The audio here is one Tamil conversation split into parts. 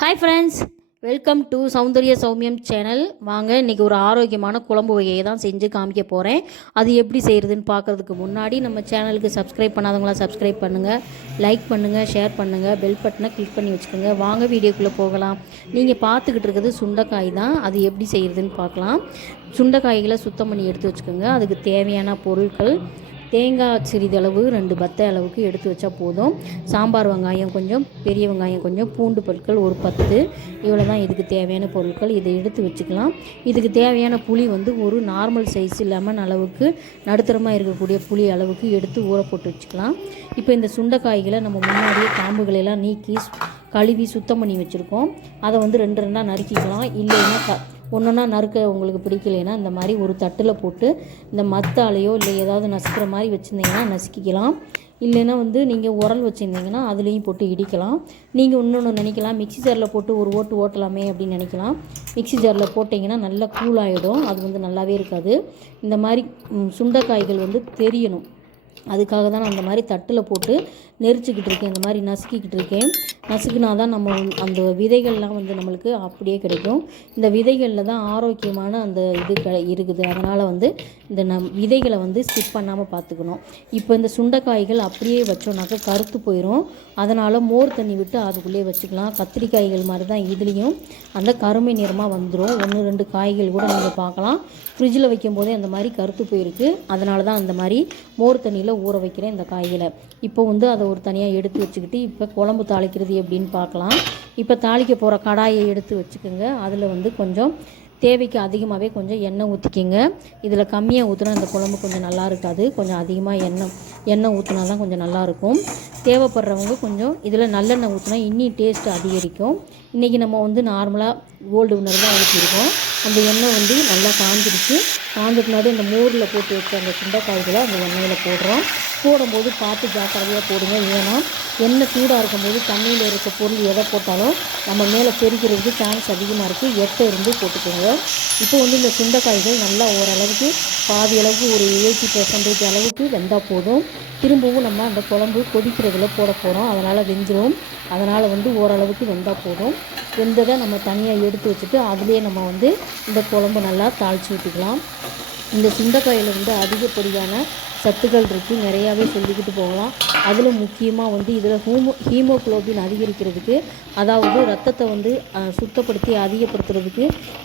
Hi friends, welcome to Soundarya Sowmiyam channel. வாங்க இன்றைக்கி ஒரு ஆரோக்கியமான குழம்பு வகையை தான் செஞ்சு காமிக்க போகிறேன். அது எப்படி செய்கிறதுன்னு பார்க்குறதுக்கு முன்னாடி நம்ம சேனலுக்கு சப்ஸ்கிரைப் பண்ணாதவங்களாம் சப்ஸ்கிரைப் பண்ணுங்கள், லைக் பண்ணுங்கள், ஷேர் பண்ணுங்கள், பெல் பட்டனை கிளிக் பண்ணி வச்சுக்கோங்க. வாங்க வீடியோக்குள்ளே போகலாம். நீங்கள் பார்த்துக்கிட்டு இருக்கிறது சுண்டைக்காய் தான். அது எப்படி செய்கிறதுன்னு பார்க்கலாம். சுண்டைக்காய்களை சுத்தம் பண்ணி எடுத்து வச்சுக்கோங்க. அதுக்கு தேவையான பொருட்கள்: தேங்காய் சிறிதளவு 2 பத்தை அளவுக்கு எடுத்து வச்சா போதும். சாம்பார் வெங்காயம் கொஞ்சம், பெரிய வெங்காயம் கொஞ்சம், பூண்டு பற்கள் ஒரு 10. இவ்வளோ தான் இதுக்கு தேவையான பொருட்கள். இதை எடுத்து வச்சுக்கலாம். இதுக்கு தேவையான புளி ஒரு நார்மல் சைஸ் லெமன் அளவுக்கு, நடுத்தரமாக இருக்கக்கூடிய புளி அளவுக்கு எடுத்து ஊற போட்டு வச்சுக்கலாம். இப்போ இந்த சுண்டைக்காய்களை நம்ம முன்னாடியே காம்புகளெல்லாம் நீக்கி கழுவி சுத்தம் பண்ணி வச்சுருக்கோம். அதை 2 நறுக்கிக்கலாம். இல்லைன்னா ஒன்றா நறுக்க உங்களுக்கு பிடிக்கலைன்னா இந்த மாதிரி ஒரு தட்டில் போட்டு இந்த மத்தாலையோ இல்லை ஏதாவது நசுக்கிற மாதிரி வச்சுருந்தீங்கன்னா நசுக்கிக்கலாம். இல்லைன்னா நீங்கள் உரல் வச்சுருந்தீங்கன்னா அதுலேயும் போட்டு இடிக்கலாம். நீங்கள் இன்னொன்று நினைக்கலாம், மிக்ஸி ஜாரில் போட்டு ஒரு ஓட்டலாமே அப்படின்னு நினைக்கலாம். மிக்ஸி ஜாரில் போட்டிங்கன்னா நல்லா கூலாகிடும். அது நல்லாவே இருக்காது. இந்த மாதிரி சுண்டைக்காய்கள் தெரியணும். அதுக்காக தான் நான் அந்த மாதிரி தட்டில் போட்டு நெரிச்சிக்கிட்டு இருக்கேன். இந்த மாதிரி நசுக்கிக்கிட்டு இருக்கேன். நசுக்குனா தான் நம்ம அந்த விதைகள்லாம் நம்மளுக்கு அப்படியே கிடைக்கும். இந்த விதைகளில் தான் ஆரோக்கியமான அந்த இது இருக்குது. அதனால் இந்த விதைகளை ஸ்கிப் பண்ணாமல் பார்த்துக்கணும். இப்போ இந்த சுண்டைக்காய்கள் அப்படியே வச்சோன்னாக்கா கருத்து போயிடும். அதனால் மோர் தண்ணி விட்டு அதுக்குள்ளேயே வச்சுக்கலாம். கத்திரிக்காய்கள் மாதிரி தான் இதுலேயும் அந்த கருமை நிறமாக வந்துடும். 1-2 காய்கள் கூட நீங்கள் பார்க்கலாம். ஃப்ரிட்ஜில் வைக்கும் போதே அந்த மாதிரி கருத்து போயிருக்கு. அதனால தான் அந்த மாதிரி மோர் தண்ணியில் ஊற வைக்கிறேன் இந்த காய்களை. இப்போ அதை ஒரு தனியாக எடுத்து வச்சுக்கிட்டு இப்போ குழம்பு தாளிக்கிறது எப்படின்னு பார்க்கலாம். இப்போ தாளிக்க போகிற கடாயை எடுத்து வச்சுக்கோங்க. அதில் கொஞ்சம் தேவைக்கு அதிகமாகவே கொஞ்சம் எண்ணெய் ஊற்றிக்கிங்க. இதில் கம்மியாக ஊற்றினா இந்த குழம்பு கொஞ்சம் நல்லா இருக்காது. கொஞ்சம் அதிகமாக எண்ணெய் ஊற்றினா தான் கொஞ்சம் நல்லாயிருக்கும். தேவைப்படுறவங்க கொஞ்சம் இதில் நல்லெண்ணெய் ஊற்றினா இன்னும் டேஸ்ட்டு அதிகரிக்கும். இன்றைக்கி நம்ம நார்மலாக கோல்டு வின்னர் தான் ஊற்றிருக்கோம். அந்த எண்ணெய் நல்லா காஞ்சிடுச்சு. காஞ்சதுனாடி அந்த மோரில் போட்டு வச்ச அந்த சுண்டைக்காய்களை அந்த எண்ணெயில் போடுறோம். போடும்போது பார்த்து ஜாக்கிரதையாக போடுங்க. ஏன்னா எண்ணெய் சூடாக இருக்கும்போது தண்ணியில் இருக்க பொருள் எதை போட்டாலும் நம்ம மேலே பெருக்கிறதுக்கு சான்ஸ் அதிகமாக இருக்குது. எட்டை இருந்து போட்டுக்கோங்க. இப்போ இந்த சுண்டைக்காய்கள் நல்லா ஓரளவுக்கு பாதி அளவுக்கு ஒரு 80% அளவுக்கு வெந்தால் போதும். திரும்பவும் நம்ம அந்த குழம்பு கொதிக்கிறதுல போட போகிறோம். அதனால் வெந்துடும். அதனால் ஓரளவுக்கு வெந்தால் போதும். வெந்ததை நம்ம தனியாக எடுத்து வச்சுட்டு அதுலேயே நம்ம இந்த குழம்பு நல்லா தாளித்து விட்டுக்கலாம். இந்த சுண்டைக்காயில் அதிகப்படியான சத்துக்கள் இருக்குது. நிறையாவே சொல்லிக்கிட்டு போகலாம். அதில் முக்கியமாக இதில் ஹீமோகுளோபின் அதிகரிக்கிறதுக்கு, அதாவது ரத்தத்தை சுத்தப்படுத்தி அதிகப்படுத்துறதுக்கு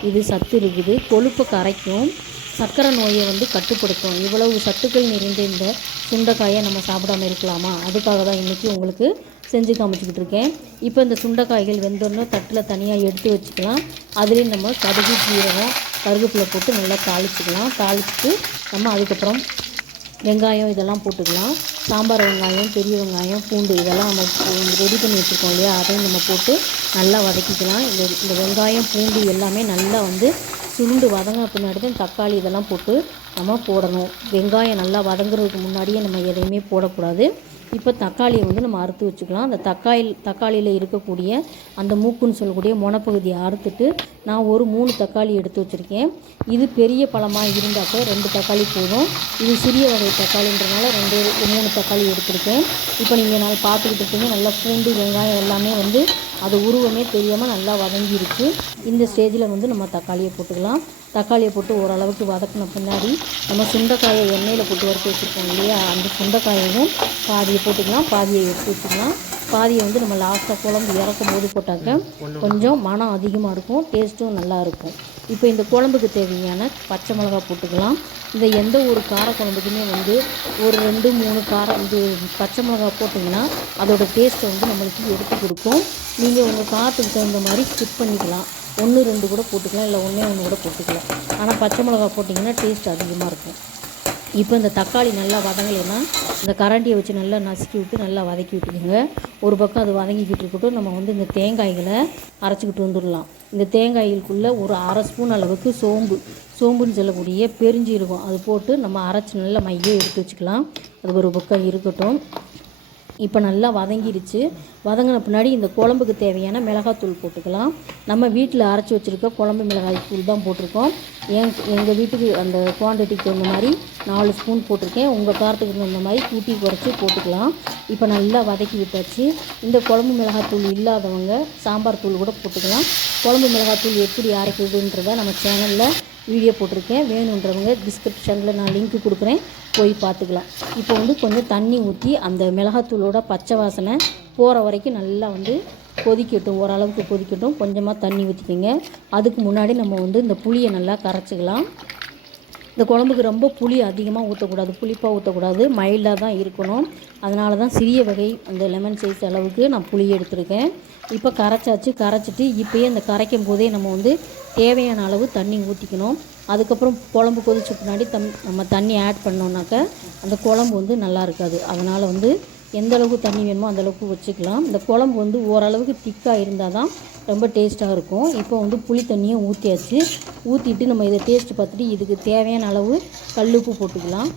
இது சத்து இருக்குது. கொழுப்பை கரைக்கும், சர்க்கரை நோயை கட்டுப்படுத்தும். இவ்வளவு சத்துக்கள் நிறைந்த இந்த சுண்டைக்காயை நம்ம சாப்பிடாமல் இருக்கலாமா? அதுக்காக தான் இன்றைக்கி உங்களுக்கு செஞ்சு காமிச்சிக்கிட்டு இருக்கேன். இப்போ இந்த சுண்டைக்காய்கள் வெந்தோடனே தட்டில் தனியாக எடுத்து வச்சுக்கலாம். அதுலேயும் நம்ம கடுகு, ஜீரகம், கருவேப்பிலை போட்டு நல்லா தாளிச்சிக்கலாம். தாளிச்சிட்டு நம்ம அதுக்கப்புறம் வெங்காயம் இதெல்லாம் போட்டுக்கலாம். சாம்பார் வெங்காயம், பெரிய வெங்காயம், பூண்டு இதெல்லாம் நம்ம ரெடி பண்ணி வச்சுருக்கோம் இல்லையா, அதையும் நம்ம போட்டு நல்லா வதக்கிக்கலாம். இந்த வெங்காயம், பூண்டு எல்லாமே நல்லா சுருண்டு வதங்க பின்னாடி தான் தக்காளி இதெல்லாம் போட்டு நம்ம போடணும். வெங்காயம் நல்லா வதங்குறதுக்கு முன்னாடியே நம்ம எதையுமே போடக்கூடாது. இப்போ தக்காளியை நம்ம அறுத்து வச்சுக்கலாம். அந்த தக்காளியில் இருக்கக்கூடிய அந்த மூக்குன்னு சொல்லக்கூடிய மொனப்பகுதியை அறுத்துட்டு நான் ஒரு 3 தக்காளி எடுத்து வச்சுருக்கேன். இது பெரிய பழமாக இருந்தாக்க 2 தக்காளி போதும். இது சிறிய வகை தக்காளின்றனால 3 தக்காளி எடுத்துருக்கேன். இப்போ நீங்கள் நான் பார்த்துக்கிட்டு இருக்கீங்க, நல்லா பூண்டு வெங்காயம் எல்லாமே அது உருவமே தெரியாமல் நல்லா வதங்கிருச்சு. இந்த ஸ்டேஜில் நம்ம தக்காளியை போட்டுக்கலாம். தக்காளியை போட்டு ஓரளவுக்கு வதக்கின பின்னாடி நம்ம சுண்டைக்காயை எண்ணெயில் போட்டு வறுத்து வச்சுருக்கோம் இல்லையா, அந்த சுண்டைக்காயையும் பாதியை போட்டுக்கலாம், பாதியை எடுத்து வச்சுக்கலாம். பாதியை நம்ம லாஸ்ட்டாக குழம்பு இறக்கும் போது போட்டாக்க கொஞ்சம் மனம் அதிகமாக இருக்கும், டேஸ்ட்டும் நல்லாயிருக்கும். இப்போ இந்த குழம்புக்கு தேவையான பச்சை மிளகாய் போட்டுக்கலாம். இந்த எந்த ஒரு காரக்குழம்புக்குமே ஒரு 2-3 காரம் பச்சை மிளகாய் போட்டிங்கன்னா அதோடய டேஸ்ட்டை நம்மளுக்கு எடுத்து கொடுக்கும். நீங்கள் உங்கள் காரத்துக்கு தகுந்த மாதிரி ஸ்கிப் பண்ணிக்கலாம். 1-2 கூட போட்டுக்கலாம், இல்லை 1 கூட போட்டுக்கலாம். ஆனால் பச்சை மிளகாய் போட்டிங்கன்னா டேஸ்ட் அதிகமாக இருக்கும். இப்போ இந்த தக்காளி நல்லா வதங்கலைன்னா இந்த கரண்டியை வச்சு நல்லா நசுக்கி விட்டு நல்லா வதக்கி விட்டுக்குங்க. ஒரு பக்கம் அது வதங்கிக்கிட்டு இருக்கட்டும். நம்ம இந்த தேங்காய்களை அரைச்சிக்கிட்டு வந்துடலாம். இந்த தேங்காய்களுக்குள்ளே ஒரு 1/2 ஸ்பூன் அளவுக்கு சோம்புன்னு சொல்லக்கூடிய பெருஞ்சீரகம் அது போட்டு நம்ம அரைச்சி நல்லா மைய எடுத்து வச்சுக்கலாம். அது ஒரு பக்கம் இருக்கட்டும். இப்போ நல்லா வதங்கிடுச்சு. வதங்கின பின்னாடி இந்த குழம்புக்கு தேவையான மிளகாத்தூள் போட்டுக்கலாம். நம்ம வீட்டில் அரைச்சி வச்சுருக்க குழம்பு மிளகாய் தூள் தான் போட்டிருக்கோம். எங்கள் வீட்டுக்கு அந்த குவான்டிட்டிக்கு தகுந்த மாதிரி 4 ஸ்பூன் போட்டிருக்கேன். உங்கள் காரத்துக்கு தகுந்த மாதிரி கூட்டி குறைச்சி போட்டுக்கலாம். இப்போ நல்லா வதக்கி விட்டாச்சு. இந்த குழம்பு மிளகாத்தூள் இல்லாதவங்க சாம்பார் தூள் கூட போட்டுக்கலாம். குழம்பு மிளகாத்தூள் எப்படி அரைக்கிறதுன்றதை நம்ம சேனலில் வீடியோ போட்டிருக்கேன். வேணுன்றவங்க டிஸ்கிரிப்ஷனில் நான் லிங்க் கொடுக்குறேன், போய் பார்த்துக்கலாம். இப்போ கொஞ்சம் தண்ணி ஊற்றி அந்த மிளகாத்தூளோட பச்சை வாசனை போகிற வரைக்கும் நல்லா கொதிக்கட்டும். ஓரளவுக்கு கொதிக்கட்டும். கொஞ்சமாக தண்ணி ஊற்றிக்கோங்க. அதுக்கு முன்னாடி நம்ம இந்த புளியை நல்லா கரைச்சிக்கலாம். இந்த குழம்புக்கு ரொம்ப புளி அதிகமாக ஊற்றக்கூடாது, புளிப்பாக ஊற்றக்கூடாது, மைல்டாக தான் இருக்கணும். அதனால தான் சிறிய வகை அந்த லெமன் சைஸ் அளவுக்கு நான் புளி எடுத்துருக்கேன். இப்போ கரைச்சிட்டு இப்போயே அந்த கரைக்கும் போதே நம்ம தேவையான அளவு தண்ணி ஊற்றிக்கணும். அதுக்கப்புறம் குழம்பு கொதிச்ச பின்னாடி நம்ம தண்ணி ஆட் பண்ணோன்னாக்க அந்த குழம்பு நல்லா இருக்காது. அதனால் எந்த அளவுக்கு தண்ணி வேணுமோ அந்தளவுக்கு வச்சுக்கலாம். இந்த குழம்பு ஓரளவுக்கு திக்காக இருந்தால் தான் ரொம்ப டேஸ்ட்டாக இருக்கும். இப்போ புளி தண்ணியை ஊற்றியாச்சு. ஊற்றிட்டு நம்ம இதை டேஸ்ட்டு பார்த்துட்டு இதுக்கு தேவையான அளவு கல்லுப்பு போட்டுக்கலாம்.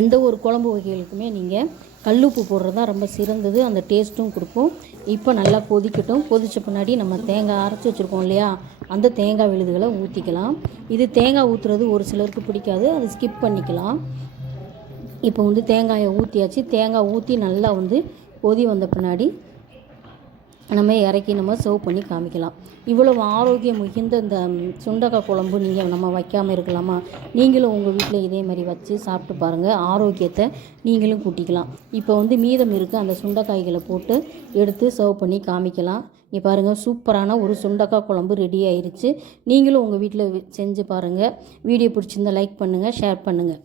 எந்த ஒரு குழம்பு வகைகளுக்குமே நீங்கள் கல்லுப்பு போடுறது தான் ரொம்ப சிறந்தது, அந்த டேஸ்ட்டும் கொடுக்கும். இப்போ நல்லா கொதிக்கட்டும். கொதித்த பின்னாடி நம்ம தேங்காய் அரைச்சி வச்சுருக்கோம் இல்லையா, அந்த தேங்காய் விழுதுகளை ஊற்றிக்கலாம். இது தேங்காய் ஊற்றுறது ஒரு சிலருக்கு பிடிக்காது, அது ஸ்கிப் பண்ணிக்கலாம். இப்போ தேங்காயை ஊற்றியாச்சு. தேங்காய் ஊற்றி நல்லா கொதி வந்த பின்னாடி நம்ம இறக்கி நம்ம சர்வ் பண்ணி காமிக்கலாம். இவ்வளவு ஆரோக்கியம் மிகுந்த இந்த சுண்டக்காய் குழம்பு நம்ம வைக்காமல் இருக்கலாமா? நீங்களும் உங்கள் வீட்டில் இதே மாதிரி வச்சு சாப்பிட்டு பாருங்கள். ஆரோக்கியத்தை நீங்களும் கூட்டிக்கலாம். இப்போ மீதம் இருக்க அந்த சுண்டைக்காய்களை போட்டு எடுத்து சர்வ் பண்ணி காமிக்கலாம். இங்கே பாருங்கள், சூப்பரான ஒரு சுண்டக்காய் குழம்பு ரெடி ஆயிடுச்சு. நீங்களும் உங்கள் வீட்டில் செஞ்சு பாருங்கள். வீடியோ பிடிச்சிருந்தால் லைக் பண்ணுங்கள், ஷேர் பண்ணுங்கள்.